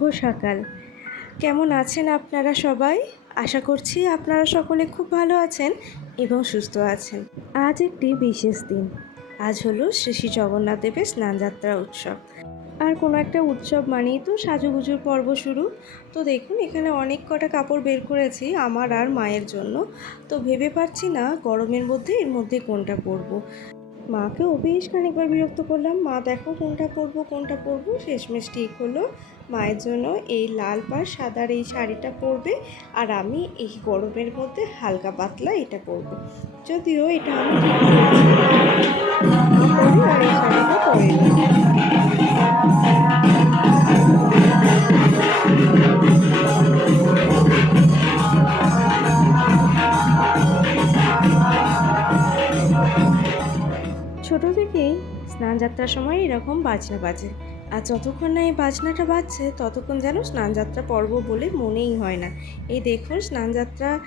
শুভ সকাল। কেমন আছেন আপনারা সবাই? আশা করছি আপনারা সকলে খুব ভালো আছেন এবং সুস্থ আছেন। আজ একটি বিশেষ দিন। আজ হলো শ্রী শ্রী জগন্নাথ দেবের স্নানযাত্রা উৎসব। আর কোনো একটা উৎসব মানেই তো সাজুগুজুর পর্ব শুরু। তো দেখুন এখানে অনেক কটা কাপড় বের করেছি আমার আর মায়ের জন্য। তো ভেবে পাচ্ছি না গরমের মধ্যে এর মধ্যে কোনটা পরবো। মাকেও বেশ খানিকবার বিরক্ত করলাম, মা দেখো কোনটা পরবো। শেষমেশ ঠিক হলো মায়ের জন্য এই লাল পাড় সাদার এই শাড়িটা পরবে, আর আমি এই গরমের মধ্যে হালকা পাতলা এটা পরবো। যদিও এটা আমি ঠিক করেছি, মা পরে আর এই শাড়িটা পরেনি। ছোটো থেকেই স্নানযাত্রার সময় এরকম বাজনা বাজে, আর যতক্ষণ না এই বাজনাটা বাজছে ততক্ষণ যেন স্নানযাত্রা পর্ব বলে মনেই হয় না। এই দেখুন স্নানযাত্রার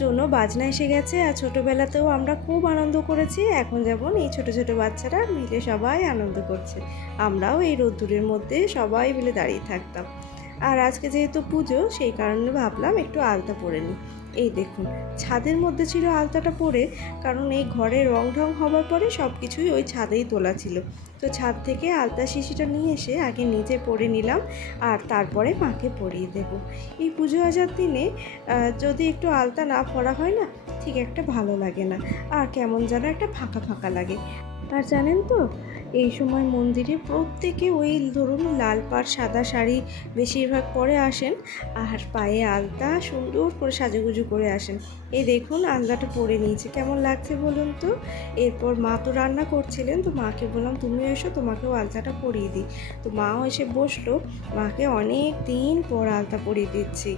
জন্য বাজনা এসে গেছে, আর ছোটোবেলাতেও আমরা খুব আনন্দ করেছি। এখন যেমন এই ছোটো ছোটো বাচ্চারা মিলে সবাই আনন্দ করছে, আমরাও এই রোদ্দুরের মধ্যে সবাই মিলে দাঁড়িয়ে থাকতাম। আর আজকে যেহেতু পুজো সেই কারণে ভাবলাম একটু আলতা পরে নিই। এই দেখুন ছাদের মধ্যে ছিল আলতাটা পরে, কারণ এই ঘরে রং ঢং হবার পরে সব কিছুই ওই ছাদেই তোলা ছিল। তো ছাদ থেকে আলতা শিশিটা নিয়ে এসে আগে নিজে পরে নিলাম, আর তারপরে মাকে পরিয়ে দেব। এই পুজো আসার দিনে যদি একটু আলতা না পরা হয় না, ঠিক একটা ভালো লাগে না, আর কেমন যেন একটা ফাঁকা ফাঁকা লাগে। আর জানেন তো এই সময় মন্দিরে প্রত্যেকে ওই ধরুন লাল পাড় সাদা শাড়ি বেশিরভাগ পরে আসেন, আর পায়ে আলতা সুন্দর করে সাজুগুজু করে আসেন। এই দেখুন আলতাটা পরে নিয়েছে, কেমন লাগছে বলুন তো। এরপর মা তো রান্না করছিলেন, তো মাকে বললাম তুমিও এসো, তোমাকেও আলতাটা পরিয়ে দিই। তো মাও এসে বসলো, মাকে অনেক দিন পর আলতা পরিয়ে দিচ্ছি।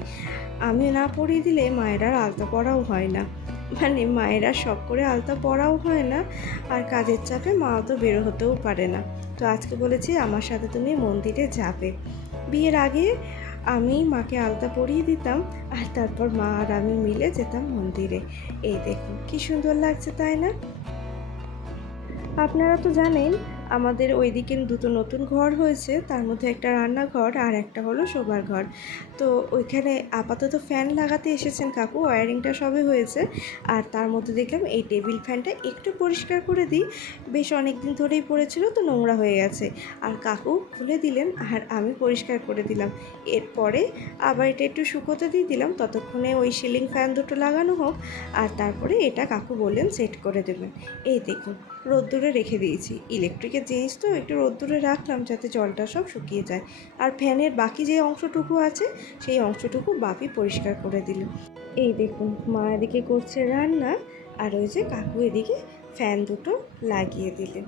আমি না পরিয়ে দিলে মায়ের আর আলতা পরাও হয় না, মানে মায়েরা শখ করে আলতা পরাও হয় না, আর কাজের চাপে মা তো বের হতেও পারে না। তো আজকে বলেছি আমার সাথে তুমি মন্দিরে যাবে। বিয়ের আগে আমি মাকে আলতা পরিয়ে দিতাম, আর তারপর মা আর আমি মিলে যেতাম মন্দিরে। এই দেখুন কি সুন্দর লাগছে, তাই না? আপনারা তো জানেন আমাদের ওইদিকে দুটো নতুন ঘর হয়েছে, তার মধ্যে একটা রান্নাঘর আর একটা হলো শোবার ঘর। তো ওইখানে আপাতত ফ্যান লাগাতে এসেছেন কাকু, ওয়্যারিংটা সবে হয়েছে। আর তার মধ্যে দেখলাম এই টেবিল ফ্যানটা একটু পরিষ্কার করে দিই, বেশ অনেক দিন ধরেই পড়েছিল তো নোংরা হয়ে গেছে। আর কাকু খুলে দিলেন আর আমি পরিষ্কার করে দিলাম। এরপরে আবার এটা একটু শুকোতে দিয়ে দিলাম, ততক্ষণে ওই সিলিং ফ্যান দুটো লাগানো হোক, আর তারপরে এটা কাকু বললেন সেট করে দেবেন। এই দেখুন রোদ্দুরে রেখে দিয়েছি, ইলেকট্রিকের জিনিস তো একটু রোদ্দুরে রাখলাম যাতে জলটা সব শুকিয়ে যায়। আর ফ্যানের বাকি যে অংশটুকু আছে সেই অংশটুকু বাপি পরিষ্কার করে দিল। এই দেখুন মা এদিকে করছে রান্না, আর ওই যে কাকু এদিকে ফ্যান দুটো লাগিয়ে দিলেন।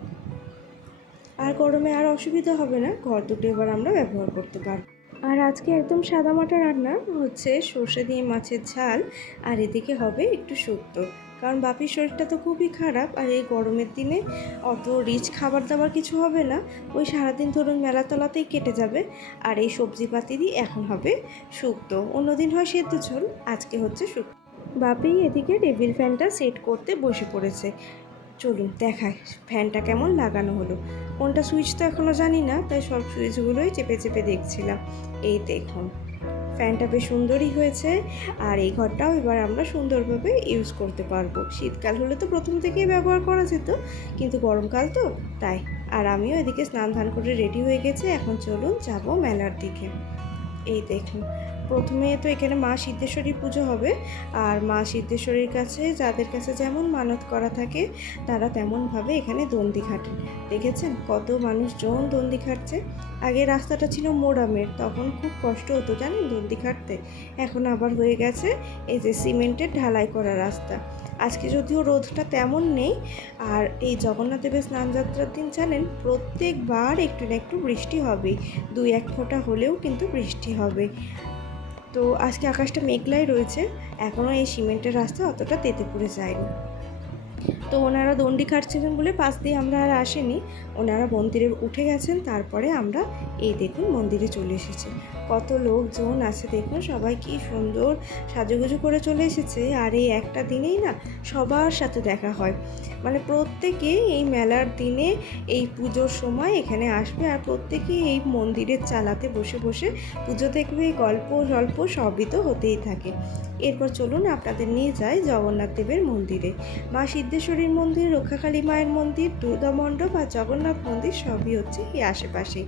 আর গরমে আর অসুবিধা হবে না, ঘর দুটো এবার আমরা ব্যবহার করতে পারব। আর আজকে একদম সাদামাটা রান্না হচ্ছে, সর্ষে দিয়ে মাছের ঝাল, আর এদিকে হবে একটু শুক্তো। কারণ বাপির শরীরটা তো খুবই খারাপ, আর এই গরমের দিনে অত রিচ খাবার দাবার কিছু হবে না, ওই সারাদিন ধরুন মেলাতলাতেই কেটে যাবে। আর এই সবজিপাতি দিয়ে এখন হবে শুক্তো, অন্যদিন হয় সেদ্ধ ঝোল, আজকে হচ্ছে শুক্তো। বাপি এদিকে টেবিল ফ্যানটা সেট করতে বসে পড়েছে। চলুন দেখায় ফ্যানটা কেমন লাগানো হলো। কোনটা সুইচ তো এখনও জানি না, তাই সব সুইচগুলোই চেপে চেপে দেখছিলাম। এই দেখুন ফ্যানটা বেশ সুন্দরই হয়েছে, আর এই ঘরটাও এবার আমরা সুন্দরভাবে ইউজ করতে পারবো। শীতকাল হলে তো প্রথম থেকেই ব্যবহার করা যেত, কিন্তু গরমকাল তো তাই। আর আমিও এদিকে স্নান ধান করে রেডি হয়ে গেছে, এখন চলুন যাব মেলার দিকে। এই দেখুন প্রথমে তো এখানে মা সিদ্ধেশ্বরী পুজো হবে, আর মা সিদ্ধেশ্বরীর কাছে যাদের কাছে যেমন মানত করা থাকে তারা তেমনভাবে এখানে দণ্ডি খাটেন। দেখেছেন কত মানুষজন দণ্ডি খাটছে। আগে রাস্তাটা ছিল মোরামের, তখন খুব কষ্ট হতো জানেন দণ্ডি খাটতে। এখন আবার হয়ে গেছে এই যে সিমেন্টের ঢালাই করা রাস্তা। আজকে যদিও রোদটা তেমন নেই, আর এই জগন্নাথ দেবের স্নানযাত্রার দিন জানেন প্রত্যেকবার একটু না একটু বৃষ্টি হবেই, 2-1 ফোঁটা হলেও কিন্তু বৃষ্টি হবে। তো আজকে আকাশটা মেঘলাই রয়েছে, এখনও এই সিমেন্টের রাস্তা অতটা তেতে পড়ে যায়নি। তো ওনারা দণ্ডি খাটছিলেন বলে পাশ দিয়ে আমরা আর আসেনি, ওনারা মন্দিরে উঠে গেছেন, তারপরে আমরা এই দেখুন মন্দিরে চলে এসেছি। কত লোকজন আছে দেখুন, সবাই কি সুন্দর সাজুগুজু করে চলে এসেছে। আর এই একটা দিনেই না সবার সাথে দেখা হয়, মানে প্রত্যেকে এই মেলার দিনে এই পুজোর সময় এখানে আসবে আর প্রত্যেকেই এই মন্দিরের চালাতে বসে বসে পুজো দেখবে, গল্প স্বল্প সবই তো হতেই থাকে। এরপর চলুন আপনাদের নিয়ে যাই জগন্নাথ দেবের মন্দিরে। মা সিদ্ধেশ্বরীর মন্দির, রক্ষাকালী মায়ের মন্দির, দুর্গা মণ্ডপ আর জগন্নাথ মন্দির সবই হচ্ছে এই আশেপাশে।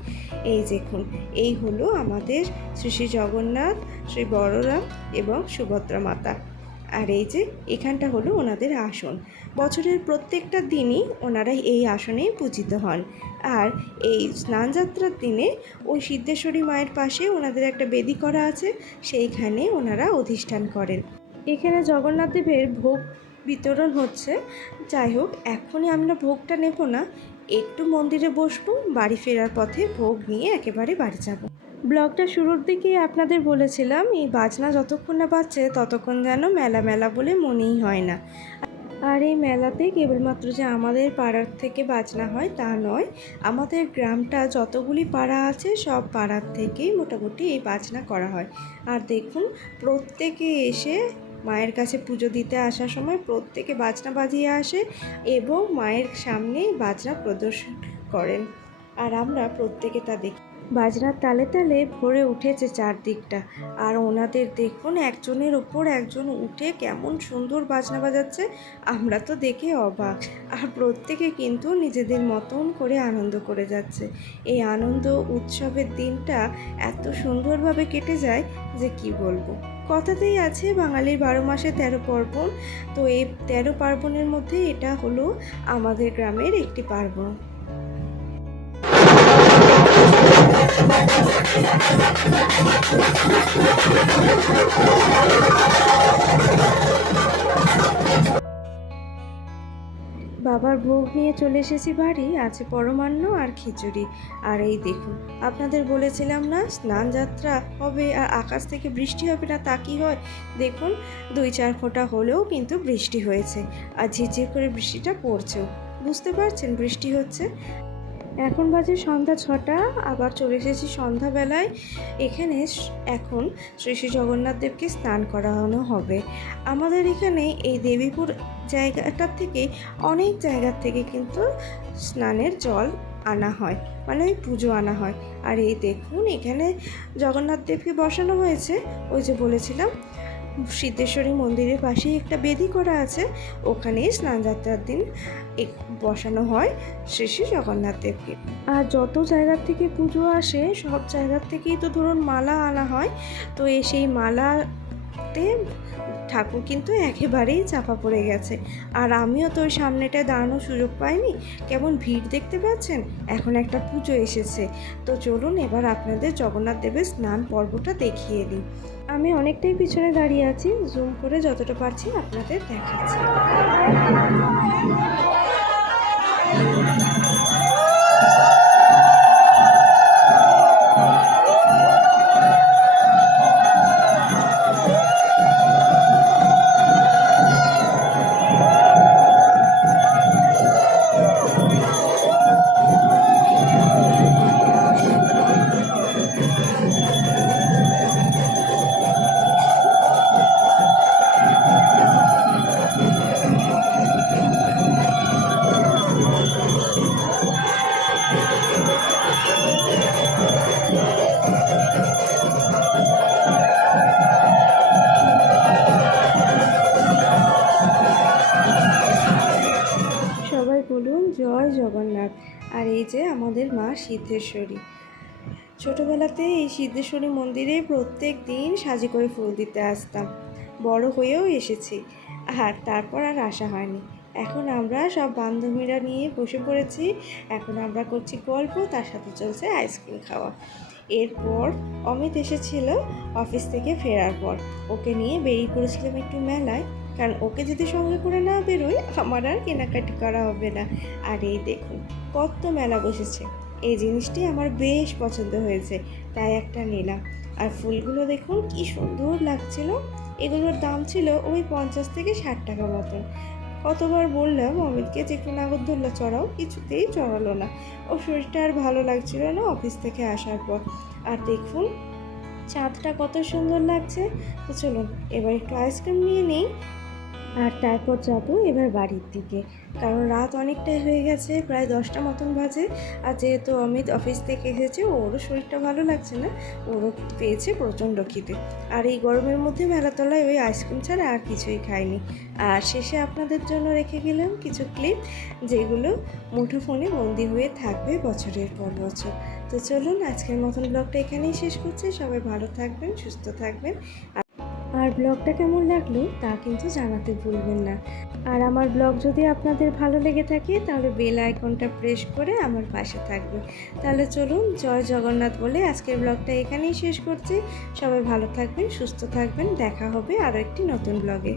এই দেখুন, এই হলো আমাদের শ্রী শ্রী জগন্নাথ, শ্রী বলরাম এবং সুভদ্রা মাতা। আর এই যে এখানটা হলো ওনাদের আসন। বছরের প্রত্যেকটা দিনই ওনারা এই আসনেই পূজিত হন। আর এই স্নানযাত্রার দিনে ওই সিদ্ধেশ্বরী মায়ের পাশে ওনাদের একটা বেদি করা আছে, সেইখানে ওনারা অধিষ্ঠান করেন। এখানে জগন্নাথ দেবের ভোগ বিতরণ হচ্ছে। যাই হোক, এখনই আমরা ভোগটা নেব না, একটু মন্দিরে বসবো, বাড়ি ফেরার পথে ভোগ নিয়ে একেবারে বাড়ি যাব। ব্লগটা শুরুর দিকে আপনাদের বলেছিলাম এই বাজনা যতক্ষণ না বাজছে ততক্ষণ যেন মেলা মেলা বলে মনেই হয় না। আর এই মেলাতে কেবলমাত্র যে আমাদের পাড়ার থেকে বাজনা হয় তা নয়, আমাদের গ্রামটা যতগুলি পাড়া আছে সব পাড়ার থেকেই মোটামুটি এই বাজনা করা হয়। আর দেখুন, প্রত্যেকে এসে মায়ের কাছে পুজো দিতে আসার সময় প্রত্যেকে বাজনা বাজিয়ে আসে এবং মায়ের সামনে বাজনা প্রদর্শন করেন। আর আমরা প্রত্যেকে তা দেখি। বাজনার তালে তালে ভরে উঠেছে চারদিকটা। আর ওনাদের দেখুন, একজনের ওপর একজন উঠে কেমন সুন্দর বাজনা বাজাচ্ছে, আমরা তো দেখে অবাক। আর প্রত্যেকে কিন্তু নিজেদের মতন করে আনন্দ করে যাচ্ছে। এই আনন্দ উৎসবের দিনটা এত সুন্দরভাবে কেটে যায় যে কি বলবো। কথাতেই আছে বাঙালির 12 মাসে 13 পার্বণ, তো এই 13 পার্বণের মধ্যে এটা হলো আমাদের গ্রামের একটি পার্বণ। বাবার ভোগ নিয়ে চলে এসেছি বাড়ি, আছে পরমান্ন আর খিচুড়ি। আর এই দেখুন, আপনাদের বলেছিলাম না স্নান যাত্রা হবে আর আকাশ থেকে বৃষ্টি হবে না, তা কি হয় দেখুন, 2-4 ফোঁটা হলেও কিন্তু বৃষ্টি হয়েছে। আর ঝিরঝির করে বৃষ্টিটা পড়ছেও, বুঝতে পারছেন বৃষ্টি হচ্ছে। এখন বাজে সন্ধ্যা 6টা, আবার চলে এসেছি সন্ধ্যাবেলায়। এখানে এখন শ্রী শ্রী জগন্নাথ দেবকে স্নান করানো হবে। আমাদের এখানে এই দেবীপুর জায়গাটার থেকে অনেক জায়গার থেকে কিন্তু স্নানের জল আনা হয়, মানে ওই পুজো আনা হয়। আর এই দেখুন, এখানে জগন্নাথ দেবকে বসানো হয়েছে, ওই যে বলেছিলাম সিদ্ধেশ্বরী মন্দিরের পাশেই একটা বেদি করা আছে, ওখানে স্নানযাত্রার দিন বসানো হয় শ্রী শ্রী জগন্নাথ দেবকে। আর যত জায়গার থেকে পুজো আসে সব জায়গার থেকেই তো ধরুন মালা আনা হয়, তো সেই মালাতে ঠাকুর কিন্তু একেবারেই চাপা পড়ে গেছে। আর আমিও তো ওই সামনেটায় দাঁড়ানোর সুযোগ পাইনি। কেমন ভিড় দেখতে পাচ্ছেন, এখন একটা পুজো এসেছে। তো চলুন এবার আপনাদের জগন্নাথ দেবের স্নান পর্বটা দেখিয়ে দিই। আমি অনেকটাই পিছনে দাঁড়িয়ে আছি, জুম করে যতটা পারছি আপনাদের দেখাচ্ছি। সবাই বলুন জয় জগন্নাথ। আর এই যে আমাদের মা সিদ্ধেশ্বরী, ছোটোবেলাতে এই সিদ্ধেশ্বরী মন্দিরে প্রত্যেক দিন সাজি করে ফুল দিতে আসতাম, বড় হয়েও এসেছি, আর তারপর আর আসা হয়নি। এখন আমরা সব বান্ধবীরা নিয়ে বসে পড়েছি, এখন আমরা করছি গল্প, তার সাথে চলছে আইসক্রিম খাওয়া। এরপর অমিত এসেছিল অফিস থেকে ফেরার পর, ওকে নিয়ে বেরিয়ে পড়েছিলাম একটু মেলায়, কারণ ওকে যদি সঙ্গে করে না বেরোই আমার আর কেনাকাটি করা হবে না। আর এই দেখুন কত মেলা বসেছে, এই জিনিসটি আমার বেশ পছন্দ হয়েছে, তাই একটা নিলাম। আর ফুলগুলো দেখুন কি সুন্দর লাগছিল, এগুলোর দাম ছিল ওই 50 থেকে 60 টাকা মতন। কতবার বললাম অমিতকে যে একটু নাগরদোল্লা চড়াও, কিছুতেই চড়ালো না, ও শরীরটা আর ভালো লাগছিল না অফিস থেকে আসার পর। আর দেখুন চাঁদটা কত সুন্দর লাগছে। তো চলুন এবার একটু আইসক্রিম নিয়ে নিই, আর তারপর যাব এবার বাড়ির দিকে, কারণ রাত অনেকটাই হয়ে গেছে, প্রায় 10টা মতন বাজে। আর যেহেতু অমিত অফিস থেকে এসেছে, ওরও শরীরটা ভালো লাগছে না, ওরও পেয়েছে প্রচণ্ড খিদে। আর এই গরমের মধ্যে মেলাতলায় ওই আইসক্রিম ছাড়া আর কিছুই খায়নি। আর শেষে আপনাদের জন্য রেখে গেলাম কিছু ক্লিপ, যেগুলো মুঠোফোনে বন্দি হয়ে থাকবে বছরের পর বছর। তো চলুন আজকের মতন ব্লগটা এখানেই শেষ করছি। সবাই ভালো থাকবেন, সুস্থ থাকবেন। আর ব্লগটা কেমন লাগলো তা কিন্তু জানাতে ভুলবেন না। আর আমার ব্লগ যদি আপনাদের ভালো লেগে থাকে তাহলে বেল আইকনটা প্রেস করে আমার পাশে থাকবে। তাহলে চলুন জয় জগন্নাথ বলে আজকের ব্লগটা এখানেই শেষ করছি। সবাই ভালো থাকবেন, সুস্থ থাকবেন, দেখা হবে আরও একটি নতুন ব্লগে।